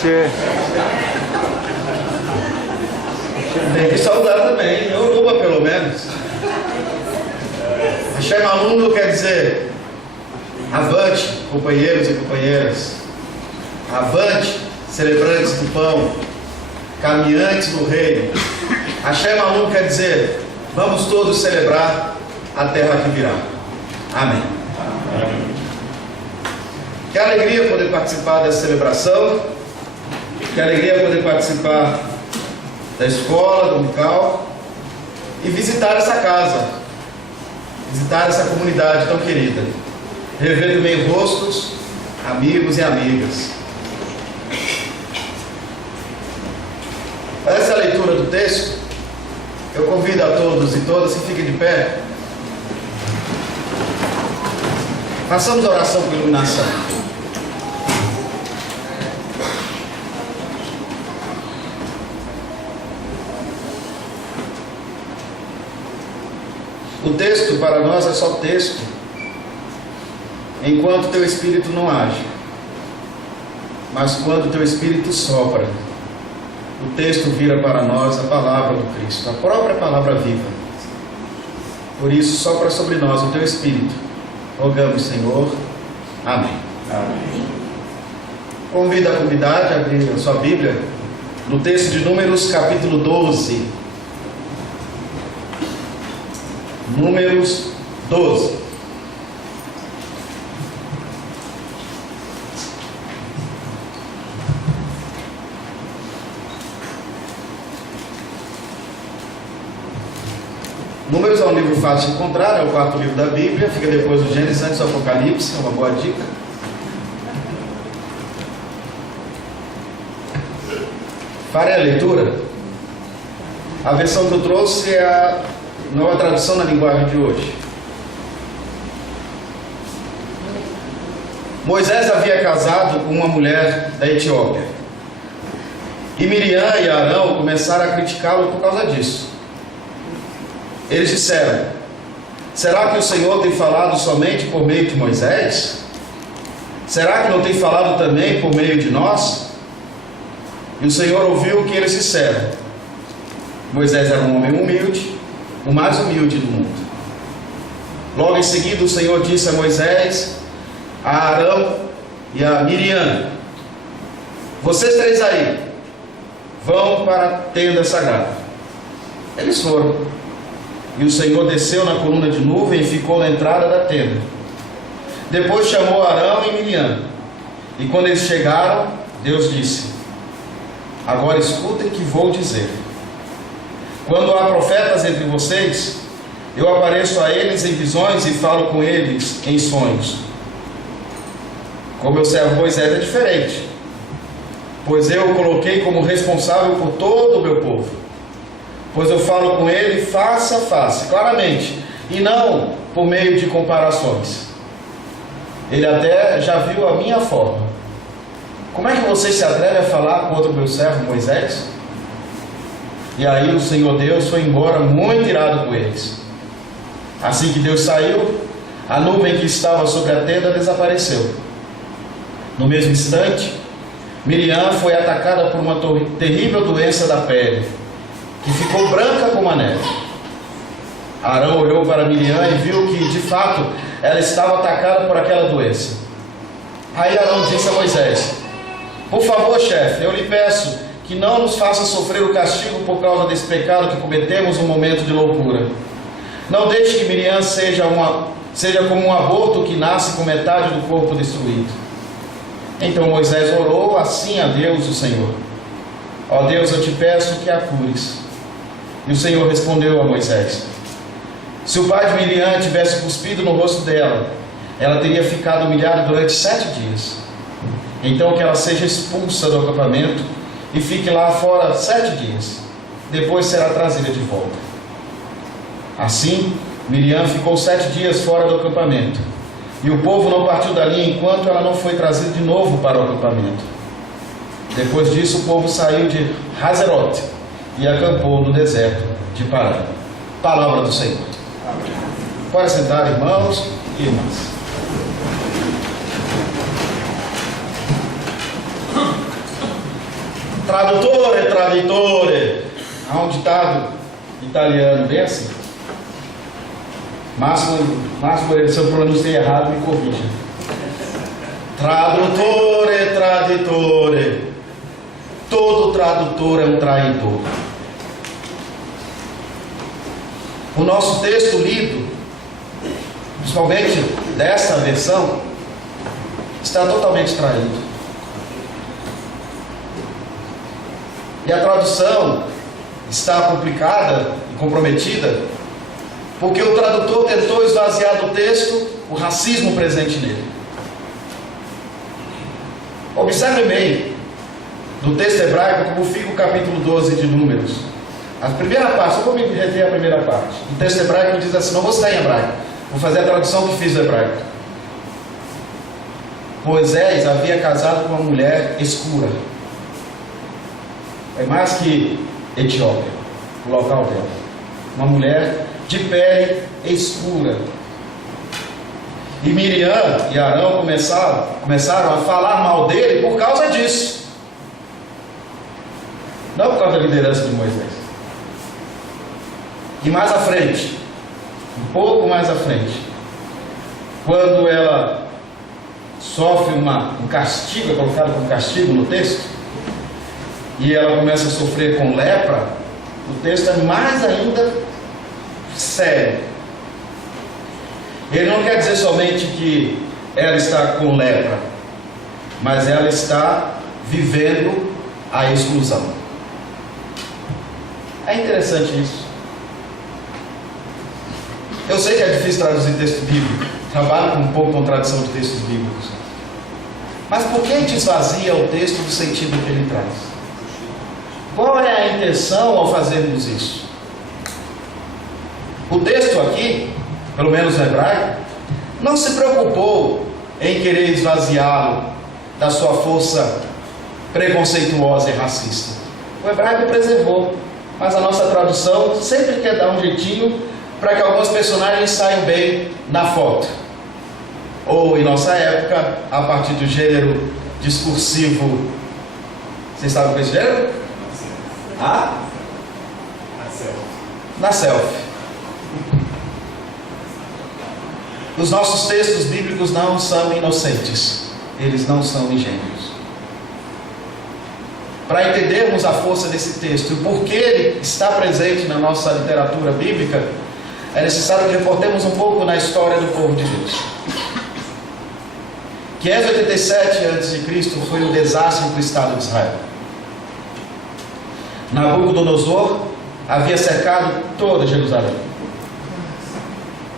Axé. Tem que saudar também, uma pelo menos. Axé Malundo quer dizer avante, companheiros e companheiras. Avante, celebrantes do pão, caminhantes do reino. Axé Malundo quer dizer vamos todos celebrar a terra que virá. Amém. Que alegria poder participar dessa celebração. Que alegria poder participar da escola dominical e visitar essa casa, visitar essa comunidade tão querida, rever também rostos, amigos e amigas. Essa é a leitura do texto. Eu convido a todos e todas que fiquem de pé. Façamos a oração por iluminação. O texto para nós é só texto, enquanto teu Espírito não age. Mas quando teu Espírito sopra, o texto vira para nós a palavra do Cristo, a própria palavra viva. Por isso, sopra sobre nós o teu Espírito. Rogamos, Senhor. Amém. Amém. Convido a comunidade a abrir a sua Bíblia no texto de Números, capítulo 12. Números 12. Números é um livro fácil de encontrar, é o quarto livro da Bíblia, fica depois do Gênesis, antes do Apocalipse, é uma boa dica. Farei a leitura. A versão que eu trouxe é a nova tradução na linguagem de hoje. Moisés havia casado com uma mulher da Etiópia, e Miriam e Arão começaram a criticá-lo por causa disso. Eles disseram: será que o Senhor tem falado somente por meio de Moisés? Será que não tem falado também por meio de nós? E o Senhor ouviu o que eles disseram. Moisés era um homem humilde, o mais humilde do mundo. Logo em seguida o Senhor disse a Moisés, a Arão e a Miriam: vocês três aí, vão para a tenda sagrada. Eles foram. E o Senhor desceu na coluna de nuvem e ficou na entrada da tenda. Depois chamou Arão e Miriam. E quando eles chegaram, Deus disse: agora escutem o que vou dizer. Quando há profetas entre vocês, eu apareço a eles em visões e falo com eles em sonhos. Com meu servo Moisés é diferente, pois eu o coloquei como responsável por todo o meu povo. Pois eu falo com ele face a face, claramente, e não por meio de comparações. Ele até já viu a minha forma. Como é que você se atreve a falar contra o meu servo Moisés? E aí o Senhor Deus foi embora muito irado com eles. Assim que Deus saiu, a nuvem que estava sobre a tenda desapareceu. No mesmo instante, Miriam foi atacada por uma terrível doença da pele, que ficou branca como a neve. Arão olhou para Miriam e viu que, de fato, ela estava atacada por aquela doença. Aí Arão disse a Moisés: por favor, chefe, eu lhe peço que não nos faça sofrer o castigo por causa desse pecado que cometemos no momento de loucura. Não deixe que Miriam seja como um aborto que nasce com metade do corpo destruído. Então Moisés orou assim a Deus, o Senhor: ó Deus, eu te peço que a cures. E o Senhor respondeu a Moisés: se o pai de Miriam tivesse cuspido no rosto dela, ela teria ficado humilhada durante 7 dias. Então que ela seja expulsa do acampamento e fique lá fora 7 dias. Depois será trazida de volta. Assim, Miriam ficou 7 dias fora do acampamento, e o povo não partiu dali enquanto ela não foi trazida de novo para o acampamento. Depois disso, o povo saiu de Hazerote e acampou no deserto de Parã. Palavra do Senhor. Amém. Para sentar, irmãos e irmãs. Tradutore, traditore. Há um ditado italiano bem assim. Márcio, se eu pronunciei errado, me corrija. Tradutore, traditore. Todo tradutor é um traidor. O nosso texto lido, principalmente desta versão, está totalmente traído. E a tradução está complicada e comprometida porque o tradutor tentou esvaziar do texto o racismo presente nele. Observe bem do texto hebraico como fica o capítulo 12 de Números. A primeira parte, eu vou me reter a primeira parte. O texto hebraico diz assim, não vou citar em hebraico, vou fazer a tradução que fiz do hebraico. Moisés havia casado com uma mulher escura. É mais que Etiópia, o local dela. Uma mulher de pele escura. E Miriam e Arão começaram a falar mal dele por causa disso. Não por causa da liderança de Moisés. E mais à frente, um pouco mais à frente, quando ela sofre um castigo, é colocado como castigo no texto, e ela começa a sofrer com lepra, o texto é mais ainda sério. Ele não quer dizer somente que ela está com lepra, mas ela está vivendo a exclusão. É interessante isso. Eu sei que é difícil traduzir texto bíblico, trabalho um pouco com tradução de textos bíblicos, mas por que desvazia o texto do sentido que ele traz? Qual é a intenção ao fazermos isso? O texto aqui, pelo menos no hebraico, não se preocupou em querer esvaziá-lo da sua força preconceituosa e racista. O hebraico preservou, mas a nossa tradução sempre quer dar um jeitinho para que alguns personagens saiam bem na foto. Ou, em nossa época, a partir do gênero discursivo. Vocês sabem o que é esse gênero? Na selfie. Os nossos textos bíblicos não são inocentes, eles não são ingênuos. Para entendermos a força desse texto e por que ele está presente na nossa literatura bíblica, é necessário que reportemos um pouco na história do povo de Deus. 587 a.C. foi o desastre para o Estado de Israel. Nabucodonosor havia cercado toda Jerusalém.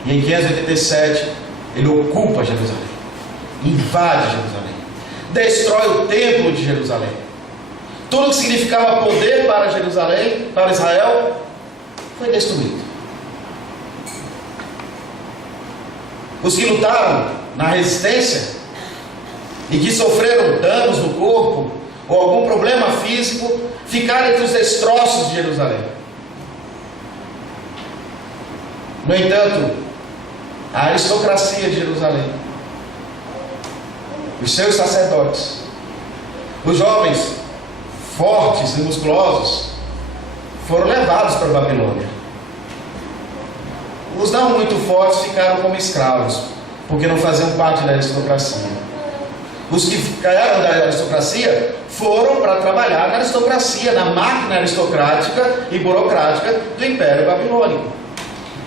E em 587 ele ocupa Jerusalém, invade Jerusalém, destrói o templo de Jerusalém. Tudo que significava poder para Jerusalém, para Israel, foi destruído. Os que lutaram na resistência e que sofreram danos no corpo ou algum problema físico, ficaram entre os destroços de Jerusalém. No entanto, a aristocracia de Jerusalém, os seus sacerdotes, os jovens fortes e musculosos, foram levados para a Babilônia. Os não muito fortes ficaram como escravos, porque não faziam parte da aristocracia. Os que ficaram da aristocracia foram para trabalhar na aristocracia, na máquina aristocrática e burocrática do Império Babilônico.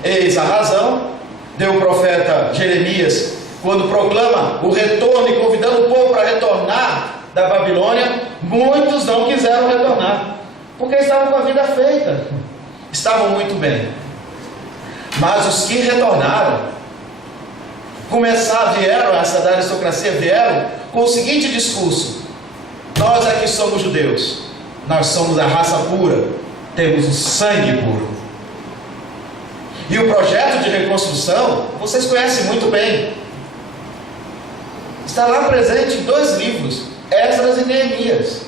Eis a razão, deu o profeta Jeremias, quando proclama o retorno e convidando o povo para retornar da Babilônia, muitos não quiseram retornar, porque estavam com a vida feita, estavam muito bem. Mas os que retornaram, vieram, essa da aristocracia vieram com o seguinte discurso: nós aqui somos judeus, nós somos a raça pura, temos o sangue puro. E o projeto de reconstrução, vocês conhecem muito bem, está lá presente em 2 livros, Esdras e Neemias.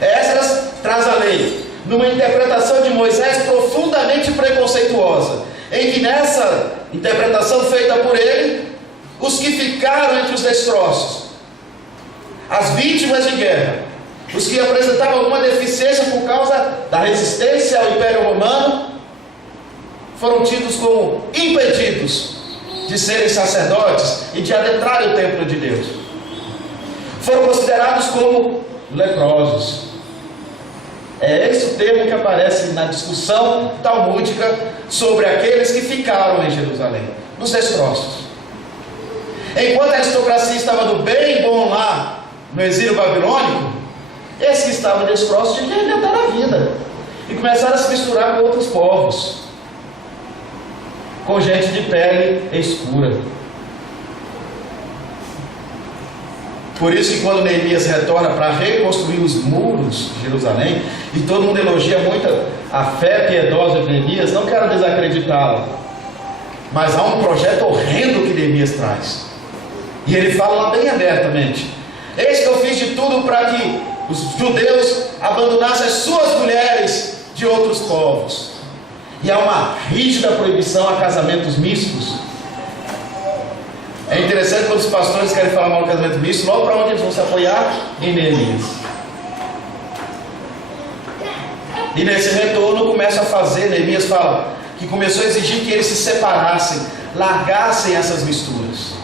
Esdras traz a lei, numa interpretação de Moisés profundamente preconceituosa, em que nessa interpretação feita por ele, os que ficaram entre os destroços, as vítimas de guerra, Os que apresentavam alguma deficiência por causa da resistência ao Império Romano foram tidos como impedidos de serem sacerdotes e de adentrarem o templo de Deus. Foram considerados como leprosos. É esse o termo que aparece na discussão talmúdica sobre aqueles que ficaram em Jerusalém, os destroços. Enquanto a aristocracia estava do bem bom lá no exílio babilônico, esses que estavam destroços tinham que inventar a vida e começaram a se misturar com outros povos, com gente de pele escura. Por isso que quando Neemias retorna para reconstruir os muros de Jerusalém, e todo mundo elogia muito a fé piedosa de Neemias, não quero desacreditá-lo, mas há um projeto horrendo que Neemias traz. E ele fala lá bem abertamente: eis que eu fiz de tudo para que os judeus abandonassem as suas mulheres de outros povos. E há uma rígida proibição a casamentos mistos. É interessante quando os pastores querem falar mal do casamento misto, logo para onde eles vão se apoiar? Em Neemias. E nesse retorno começa a fazer, Neemias fala que começou a exigir que eles se separassem, largassem essas misturas.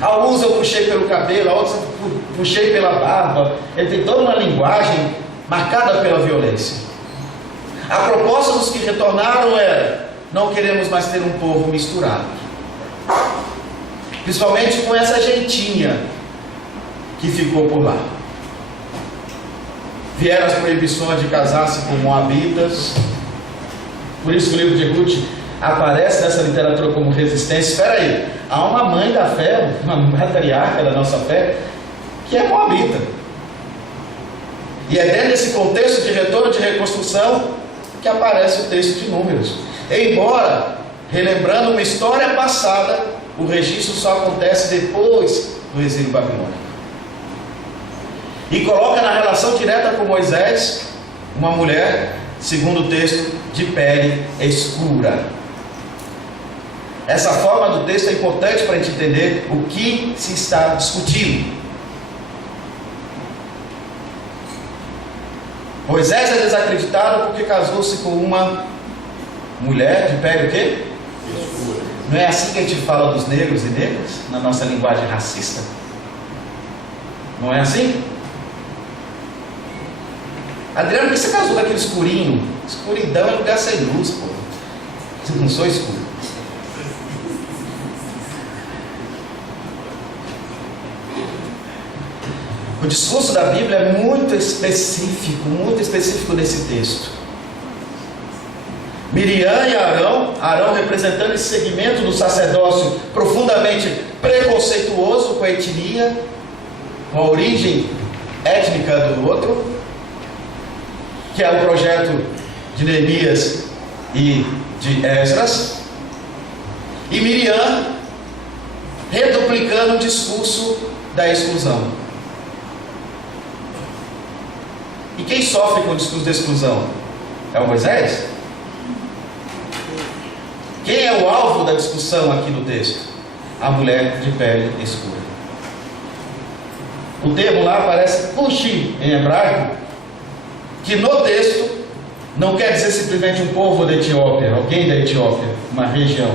Alguns eu puxei pelo cabelo, outros eu puxei pela barba. Ele tem toda uma linguagem marcada pela violência. A proposta dos que retornaram era: não queremos mais ter um povo misturado, principalmente com essa gentinha que ficou por lá. Vieram as proibições de casar-se com moabitas. Por isso que o livro de Ruth aparece nessa literatura como resistência. Espera aí, há uma mãe da fé, uma matriarca da nossa fé, que é moabita. E é dentro desse contexto de retorno, de reconstrução, que aparece o texto de Números. Embora, relembrando uma história passada, o registro só acontece depois do exílio babilônico. E coloca na relação direta com Moisés uma mulher, segundo o texto, de pele escura. Essa forma do texto é importante para a gente entender o que se está discutindo. Moisés é desacreditado porque casou-se com uma mulher de pele o quê? Escura. Não é assim que a gente fala dos negros e negras, na nossa linguagem racista? Não é assim? Adriano, por que você casou com aquele escurinho? Escuridão é lugar sem luz, pô. Você não sou escuro. O discurso da Bíblia é muito específico nesse texto. Miriam e Arão representando esse segmento do sacerdócio profundamente preconceituoso com a etnia, com a origem étnica do outro, que é o projeto de Neemias e de Esdras. E Miriam reduplicando o discurso da exclusão. E quem sofre com o discurso da exclusão? É o Moisés? Quem é o alvo da discussão aqui no texto? A mulher de pele escura. O termo lá aparece Cushi em hebraico, que no texto não quer dizer simplesmente um povo da Etiópia, alguém da Etiópia, uma região,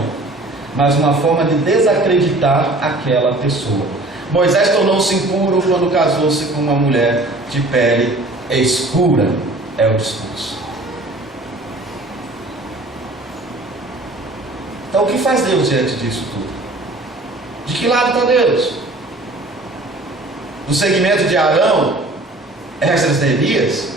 mas uma forma de desacreditar aquela pessoa. Moisés tornou-se impuro quando casou-se com uma mulher de pele escura, é o discurso. Então o que faz Deus diante disso tudo? De que lado está Deus? Do segmento de Arão, Esdras e Neemias?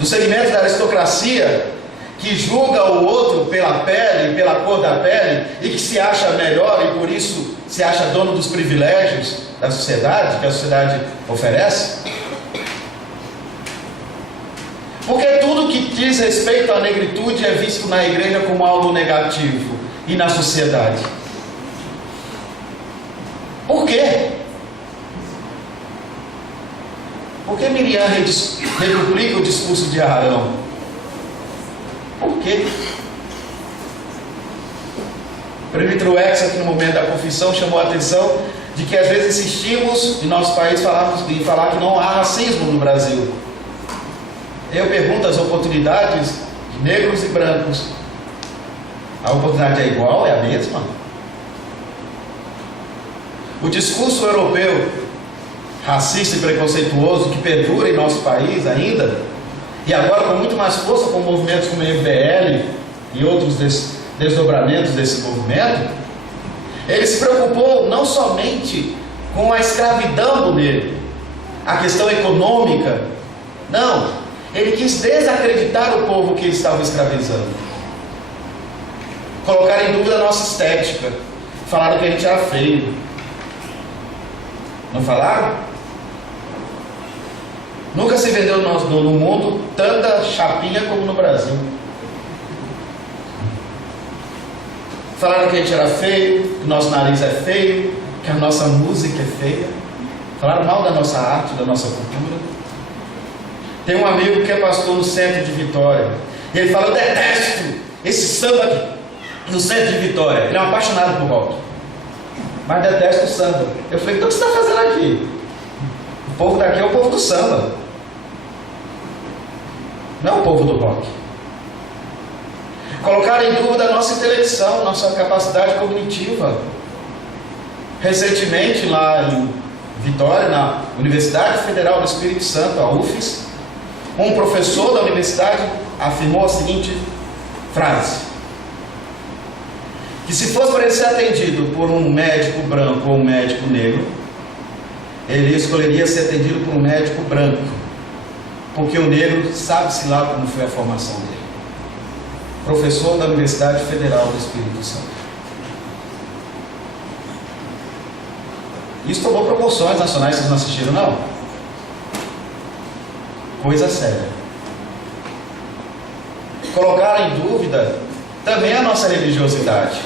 Do segmento da aristocracia, que julga o outro pela pele, pela cor da pele, e que se acha melhor e por isso se acha dono dos privilégios da sociedade, que a sociedade oferece? Porque tudo que diz respeito à negritude é visto na igreja como algo negativo e na sociedade. Por quê? Por que Miriam reduplica o discurso de Arão? Por quê? O presbítero Ex, aqui no momento da confissão, chamou a atenção de que às vezes insistimos em nosso país em falar que não há racismo no Brasil. Eu pergunto as oportunidades de negros e brancos. A oportunidade é igual? É a mesma? O discurso europeu, racista e preconceituoso, que perdura em nosso país ainda, e agora com muito mais força com movimentos como o MBL e outros desdobramentos desse movimento, ele se preocupou não somente com a escravidão do negro, a questão econômica, não, ele quis desacreditar o povo que ele estava escravizando, colocar em dúvida a nossa estética, falaram que a gente era feio, não falaram? Nunca se vendeu no mundo tanta chapinha como no Brasil. Falaram que a gente era feio, que o nosso nariz é feio, que a nossa música é feia. Falaram mal da nossa arte, da nossa cultura. Tem um amigo que é pastor no centro de Vitória. E ele fala: eu detesto esse samba aqui, no centro de Vitória. Ele é um apaixonado por rock, mas detesta o samba. Eu falei: então o que você está fazendo aqui? O povo daqui é o povo do samba, não é o povo do rock. Colocaram em dúvida a nossa intelecção, nossa capacidade cognitiva. Recentemente, lá em Vitória, na Universidade Federal do Espírito Santo, a UFES, um professor da universidade afirmou a seguinte frase: que se fosse para ele ser atendido por um médico branco ou um médico negro, ele escolheria ser atendido por um médico branco, porque o negro sabe-se lá como foi a formação dele. Professor da Universidade Federal do Espírito Santo. Isso tomou proporções nacionais, vocês não assistiram, não? Coisa séria. Colocaram em dúvida também a nossa religiosidade.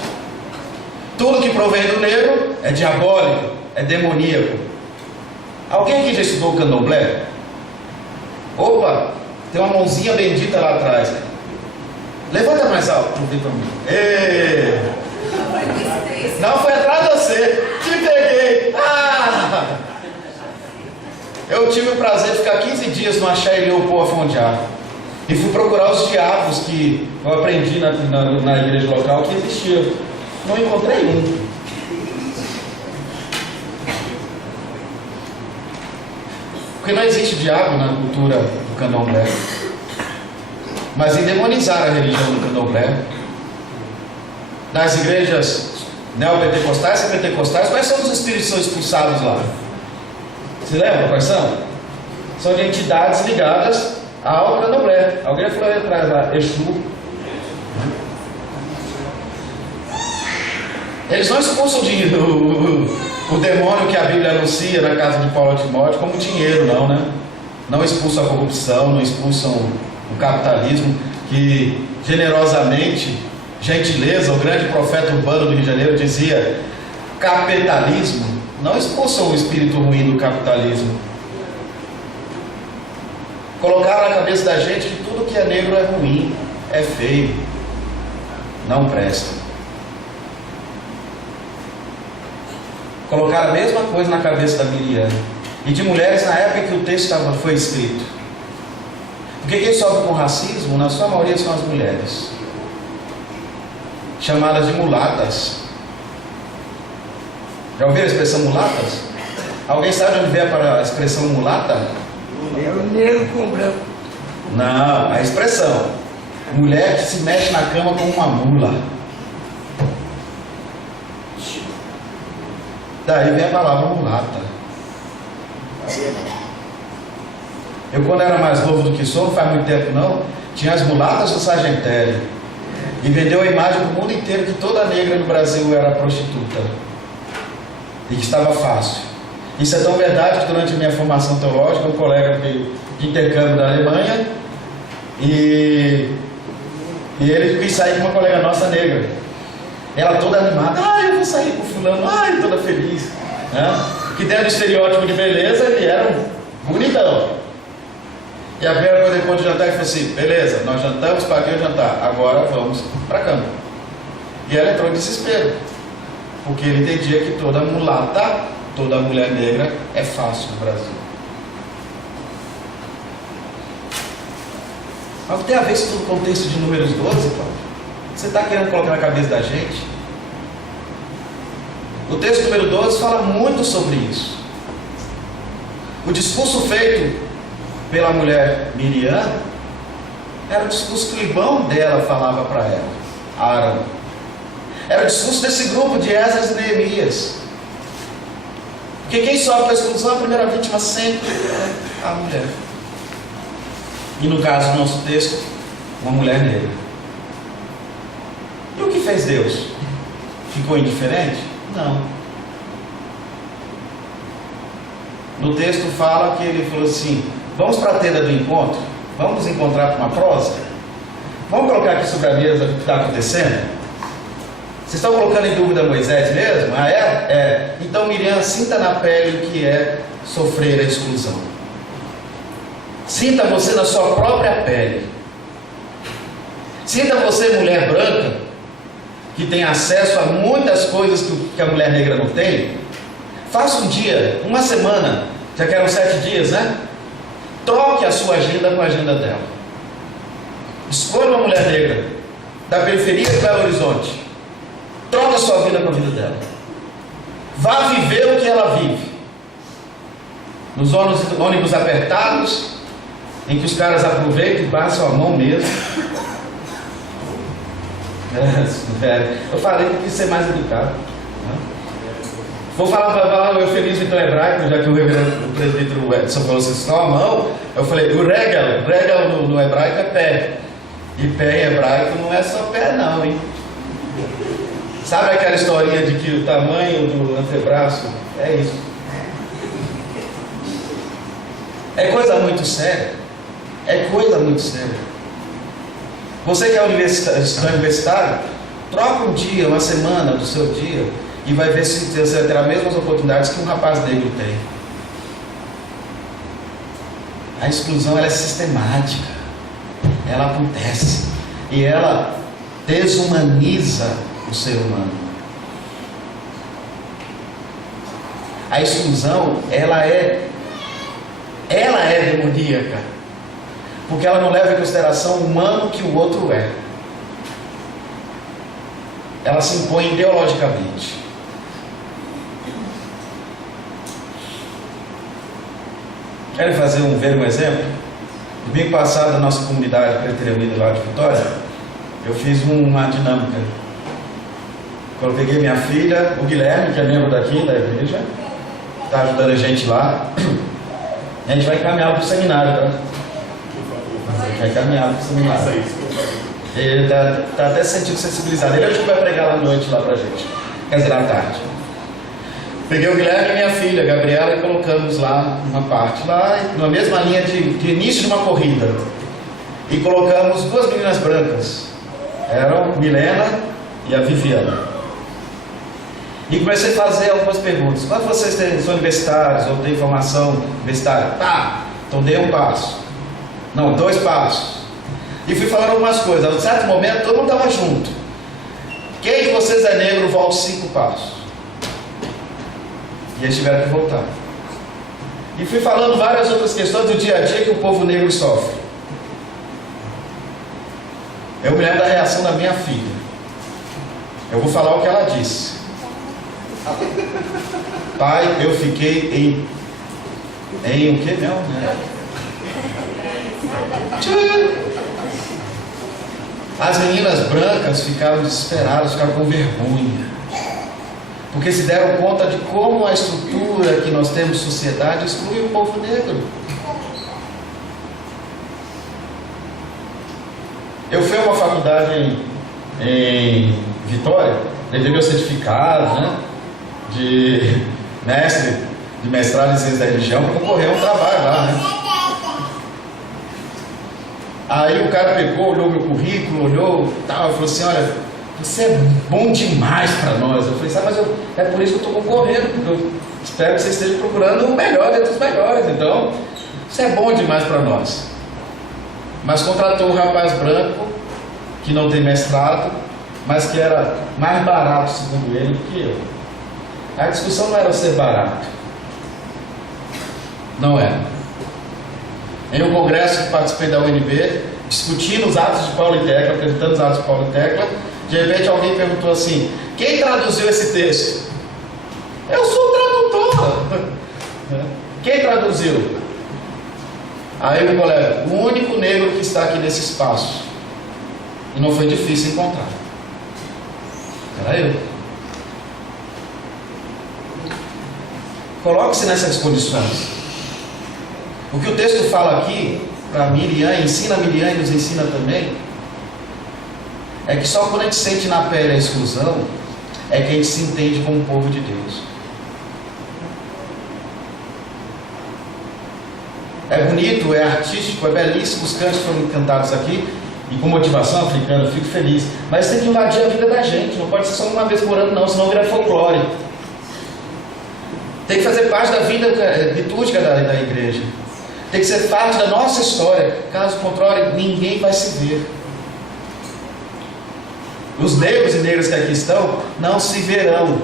Tudo que provém do negro é diabólico, é demoníaco. Alguém aqui já estudou o candomblé? Opa, tem uma mãozinha bendita lá atrás. Levanta mais alto para ver para mim. Não, foi atrás de você. Te peguei. Eu tive o prazer de ficar 15 dias no Axé e Leopoldo Afondiá. E fui procurar os diabos que eu aprendi na igreja local que existiam. Não encontrei um. Porque não existe diabo na cultura do candomblé. Mas endemonizaram a religião do candomblé. Nas igrejas neopentecostais e pentecostais, quais são os espíritos que são expulsados lá? Se lembra quais são? São de entidades ligadas ao candomblé. Alguém foi atrás lá, Exu. Eles não expulsam o demônio que a Bíblia anuncia na casa de Paulo Timóteo como dinheiro, não, né? Não expulsam a corrupção, não expulsam o capitalismo, que generosamente, gentileza, o grande profeta urbano do Rio de Janeiro dizia: capitalismo. Não expulsam o espírito ruim do capitalismo. Colocaram na cabeça da gente que tudo que é negro é ruim, é feio, não presta. Colocaram a mesma coisa na cabeça da Miriam e de mulheres na época que o texto foi escrito. Porque quem sofre com racismo, na sua maioria, são as mulheres, chamadas de mulatas. Já ouviram a expressão mulatas? Alguém sabe onde vem a expressão mulata? É o negro com branco. Não, a expressão: mulher que se mexe na cama como uma mula. Daí vem a palavra mulata. Eu, quando era mais novo do que sou, não faz muito tempo não, tinha as mulatas do Sargentelli, e vendeu a imagem para o mundo inteiro que toda negra no Brasil era prostituta e que estava fácil. Isso é tão verdade que durante a minha formação teológica, um colega de intercâmbio da Alemanha, e ele quis sair com uma colega nossa negra. Ela toda animada: eu vou sair com fulano, toda feliz, né? Que dentro do estereótipo de beleza ele era um bonitão. E a primeira coisa depois do jantar, ele falou assim: beleza, nós jantamos, paguei o jantar, agora vamos para a cama. E ela entrou em desespero, porque ele entendia que toda mulata toda mulher negra é fácil no Brasil. Mas não tem a ver isso no contexto de Números 12, Cláudio? Você está querendo colocar na cabeça da gente? O texto número 12 fala muito sobre isso. O discurso feito pela mulher Miriam era o discurso que o irmão dela falava para ela, Arão. Era o discurso desse grupo de Esdras e Neemias. Porque quem sofre com a exclusão, a primeira vítima sempre é a mulher. E no caso do nosso texto, uma mulher negra. E o que fez Deus? Ficou indiferente? Não. No texto fala que ele falou assim: vamos para a tenda do encontro? Vamos nos encontrar com uma prosa? Vamos colocar aqui sobre a mesa o que está acontecendo? Vocês estão colocando em dúvida Moisés mesmo? Ah, é? É. Então Miriam, sinta na pele o que é sofrer a exclusão. Sinta você na sua própria pele. Sinta você, mulher branca, que tem acesso a muitas coisas que a mulher negra não tem. Faça um dia, uma semana, já que eram 7 dias, né? Troque a sua agenda com a agenda dela. Escolha uma mulher negra da periferia de Belo Horizonte. Troque a sua vida com a vida dela. Vá viver o que ela vive. Nos ônibus apertados, em que os caras aproveitam e passam a mão mesmo. Eu falei que quis ser mais educado. Vou falar o eufemismo então hebraico, já que o presbítero Edson falou assim, só a mão. Eu falei, o regal no hebraico é pé. E pé em hebraico não é só pé não, hein? Sabe aquela historinha de que o tamanho do antebraço é isso? É coisa muito séria. É coisa muito séria. Você que é universitário, troca um dia, uma semana do seu dia e vai ver se você terá as mesmas oportunidades que um rapaz negro tem. A exclusão ela é sistemática, ela acontece e ela desumaniza o ser humano. A exclusão ela é demoníaca, porque ela não leva em consideração o humano que o outro é. Ela se impõe ideologicamente. Querem ver um exemplo? Domingo passado, na nossa comunidade Presbiteriana lá de Vitória, eu fiz uma dinâmica. Eu peguei minha filha, o Guilherme, que é membro daqui da igreja, está ajudando a gente lá. A gente vai encaminhar para o seminário, tá? Vai encaminhar para o seminário. Ele está até se sentindo sensibilizado. Ele hoje vai pregar lá à noite lá para a gente. Quer dizer, à tarde. Peguei o Guilherme e minha filha, Gabriela, e colocamos lá uma parte, lá na mesma linha de início de uma corrida. E colocamos 2 meninas brancas. Eram Milena e a Viviana. E comecei a fazer algumas perguntas. Quando vocês são universitários ou têm formação universitária? Tá, então dei um passo. Não, 2 passos. E fui falando algumas coisas. A um certo momento todo mundo estava junto. Quem de vocês é negro, volte 5 passos. E eles tiveram que voltar. E fui falando várias outras questões do dia a dia que o povo negro sofre. Eu me lembro da reação da minha filha. Eu vou falar o que ela disse. Pai, eu fiquei em o que mesmo? As meninas brancas ficaram desesperadas, ficaram com vergonha, porque se deram conta de como a estrutura que nós temos sociedade exclui o povo negro. Eu fui a uma faculdade em Vitória, levei meu certificado, né, de mestrado em ciência da religião, para concorrer a um trabalho lá, né? Aí o cara pegou, olhou meu currículo, olhou tal, e falou assim, olha, você é bom demais para nós. Eu falei, mas é por isso que eu estou concorrendo, porque eu espero que você esteja procurando o melhor dentre os melhores. Então, você é bom demais para nós. Mas contratou um rapaz branco, que não tem mestrado, mas que era mais barato, segundo ele, do que eu. A discussão não era ser barato. Não era. Em um congresso que participei da UNB, discutindo os atos de Paulo e Tecla, apresentando os atos de Paulo e Tecla, de repente alguém perguntou assim: quem traduziu esse texto? Eu sou o tradutor. Quem traduziu? Aí meu colega: o único negro que está aqui nesse espaço. E não foi difícil encontrar. Era eu. Coloque-se nessas condições. O que o texto fala aqui, para Miriam, ensina a Miriam e nos ensina também, é que só quando a gente sente na pele a exclusão, é que a gente se entende como povo de Deus. É bonito, é artístico, é belíssimo, os cantos foram cantados aqui, e com motivação africana, eu fico feliz. Mas tem que invadir a vida da gente, não pode ser só uma vez por ano não, senão vira folclore. Tem que fazer parte da vida litúrgica da igreja. Tem que ser parte da nossa história. Caso contrário, ninguém vai se ver. Os negros e negras que aqui estão não se verão.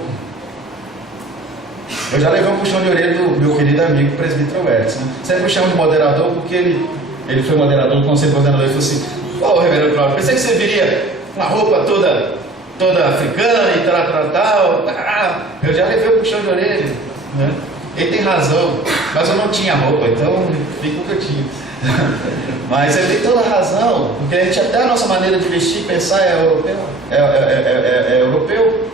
Eu já levei um puxão de orelha do meu querido amigo, o presbítero Edson. Sempre puxão de moderador, porque ele foi moderador do Conselho Coordenador. Ele falou assim: ô reverendo Cláudio, pensei que você viria com uma roupa toda africana e tal. Eu já levei um puxão de orelha, né? Ele tem razão, mas eu não tinha roupa, então fica o que eu tinha. Mas ele tem toda a razão, porque a gente, até a nossa maneira de vestir e pensar é europeu. É europeu.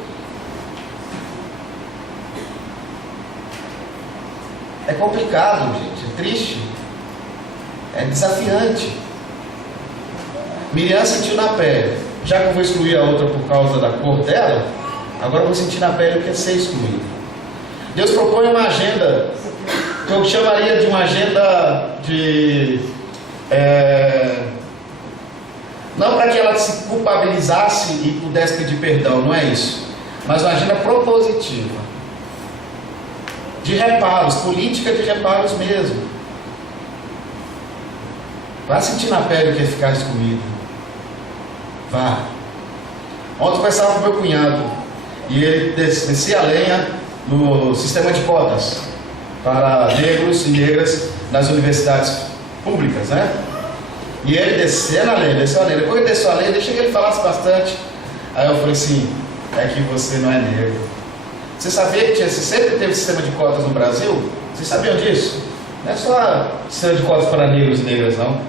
É complicado, gente, é triste, é desafiante. Miriam sentiu na pele. Já que eu vou excluir a outra por causa da cor dela, agora eu vou sentir na pele o que é ser excluído. Deus propõe uma agenda que eu chamaria de uma agenda de... não para que ela se culpabilizasse e pudesse pedir perdão, não é isso. Mas uma agenda propositiva. De reparos, política de reparos mesmo. Vá sentir na pele o que é ficar excluído. Vá. Ontem eu conversava com meu cunhado e ele descia a lenha no sistema de cotas para negros e negras nas universidades públicas, né? E ele desceu a lenha. Depois ele desceu a lenha, deixei que ele falasse bastante. Aí eu falei assim: é que você não é negro. Você sabia que sempre teve sistema de cotas no Brasil? Vocês sabiam disso? Não é só sistema de cotas para negros e negras, não.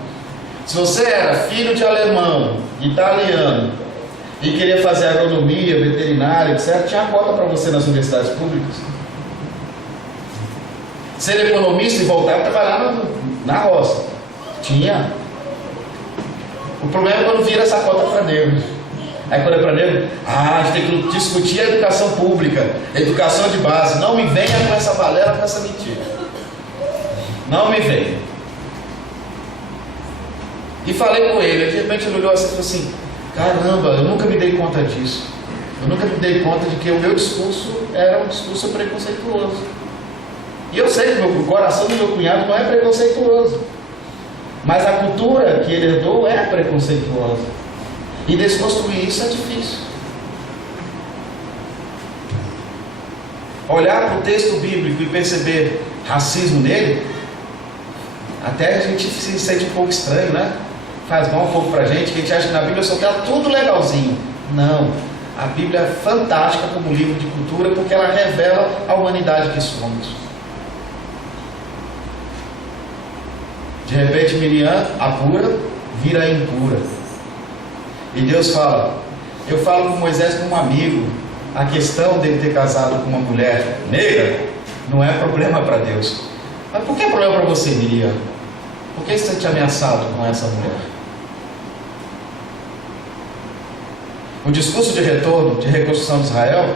Se você era filho de alemão, italiano, e queria fazer agronomia, veterinária, etc., tinha cota para você nas universidades públicas. Ser economista e voltar a trabalhar na roça. Tinha. O problema é quando vira essa cota para negros. Aí quando é para negro, a gente tem que discutir a educação pública, educação de base. Não me venha com essa balela, com essa mentira. Não me venha. E falei com ele, de repente ele olhou assim e falou assim: caramba, eu nunca me dei conta disso. Eu nunca me dei conta de que o meu discurso era um discurso preconceituoso. E eu sei que o coração do meu cunhado não é preconceituoso, mas a cultura que ele herdou é preconceituosa. E desconstruir isso é difícil. Olhar para o texto bíblico e perceber racismo nele, até a gente se sente um pouco estranho, né? Faz mal um pouco pra gente, que a gente acha que na Bíblia só está tudo legalzinho. Não, a Bíblia é fantástica como livro de cultura, porque ela revela a humanidade que somos. De repente Miriam, a pura, vira impura. E Deus fala: eu falo com Moisés como um amigo. A questão dele ter casado com uma mulher negra não é problema para Deus. Mas por que é problema para você, Miriam? Por que você se sente ameaçado com essa mulher? O discurso de retorno, de reconstrução de Israel,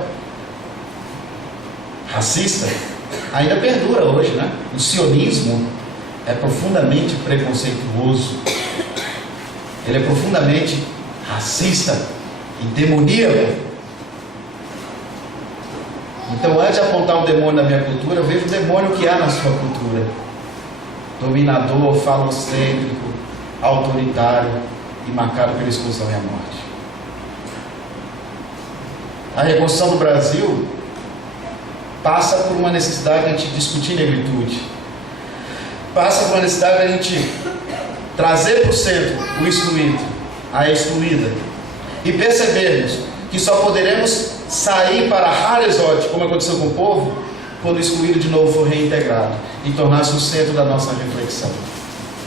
racista, ainda perdura hoje, né? O sionismo é profundamente preconceituoso. Ele é profundamente racista e demoníaco. Então, antes de apontar o demônio na minha cultura, eu vejo o demônio que há na sua cultura. Dominador, falocêntrico, autoritário e marcado pela exclusão e a morte. A reconstrução do Brasil passa por uma necessidade de a gente discutir negritude, passa por uma necessidade de a gente trazer para o centro o excluído, a excluída, e percebermos que só poderemos sair para a área exótica, como aconteceu com o povo, quando o excluído de novo for reintegrado e tornar-se o centro da nossa reflexão,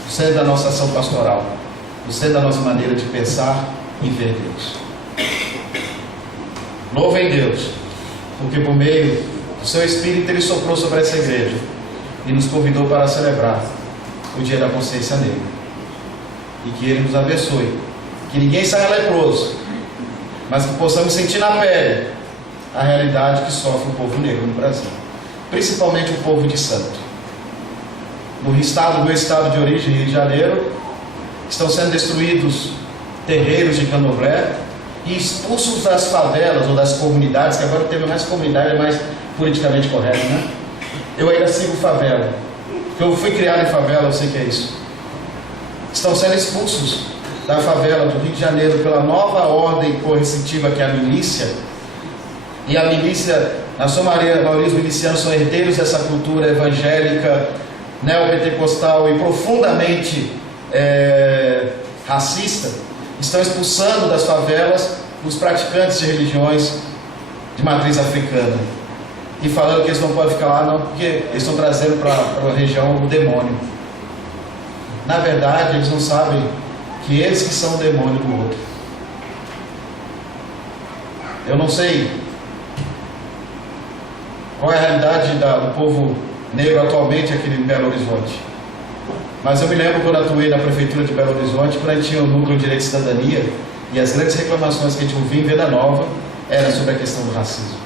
o centro da nossa ação pastoral, o centro da nossa maneira de pensar e ver Deus. Louvem Deus, porque por meio do seu Espírito Ele soprou sobre essa igreja e nos convidou para celebrar o Dia da Consciência Negra. E que Ele nos abençoe, que ninguém saia leproso, mas que possamos sentir na pele a realidade que sofre o povo negro no Brasil, principalmente o povo de Santo. No estado, meu estado de origem, Rio de Janeiro, estão sendo destruídos terreiros de candomblé e expulsos das favelas ou das comunidades, que agora o termo mais comunidade é mais politicamente correto, né? Eu ainda sigo favela, porque eu fui criado em favela, eu sei que é isso. Estão sendo expulsos da favela do Rio de Janeiro pela nova ordem coercitiva que é a milícia. E a milícia, na sua maioria os milicianos são herdeiros dessa cultura evangélica, neopentecostal e profundamente racista. Estão expulsando das favelas os praticantes de religiões de matriz africana e falando que eles não podem ficar lá não, porque eles estão trazendo para a região o demônio. Na verdade, eles não sabem que eles que são o demônio do outro. Eu não sei qual é a realidade do povo negro atualmente aqui em Belo Horizonte, mas eu me lembro quando atuei na prefeitura de Belo Horizonte, quando a gente tinha o núcleo de direito e cidadania, e as grandes reclamações que a gente ouvia em Venda Nova eram sobre a questão do racismo.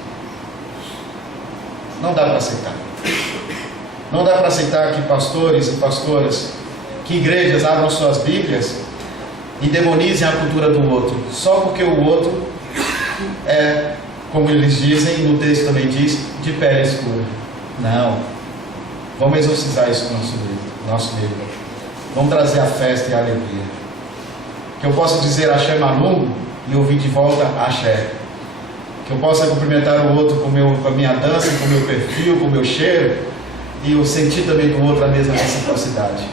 Não dá para aceitar. Não dá para aceitar que pastores e pastoras, que igrejas abram suas bíblias e demonizem a cultura do outro, só porque o outro é, como eles dizem, no texto também diz, de pele escura. Não. Vamos exorcizar isso no nosso meio. Vamos trazer a festa e a alegria. Que eu possa dizer axé malungo e ouvir de volta axé. Que eu possa cumprimentar o outro com a minha dança, com o meu perfil, com o meu cheiro, e eu sentir também do outro a mesma reciprocidade.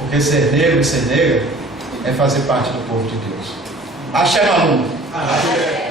Porque ser negro e ser negra é fazer parte do povo de Deus. Axé malungo. Axé.